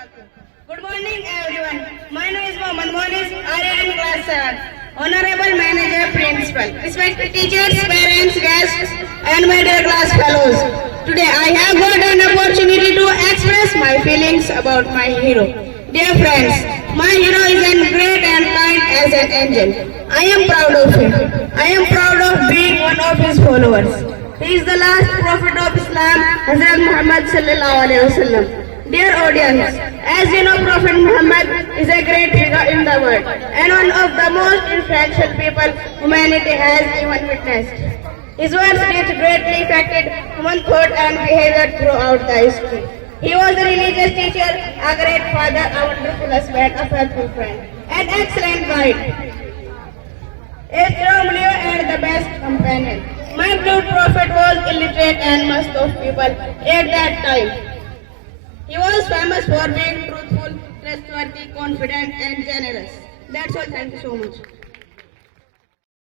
Good morning, everyone. My name is محمد. I am in class 7. Honorable Manager, Principal, respected teachers, parents, guests, and my dear class fellows. Today I have got an opportunity to express my feelings about my hero. Dear friends, my hero is as great and kind as an angel. I am proud of him. I am proud of being one of his followers. He is the last prophet of Islam, Hazrat Muhammad sallallahu alaihi wasallam. Dear audience, as you know, Prophet Muhammad is a great figure in the world and one of the most influential people humanity has even witnessed. His words which greatly affected human thought and behavior throughout the history. He was a religious teacher, a great father, a wonderful husband, a faithful friend, an excellent guide, a strong believer and the best companion. My beloved prophet was illiterate and most of people at that time. He was famous for being truthful, trustworthy, confident and generous. That's all. Thank you so much.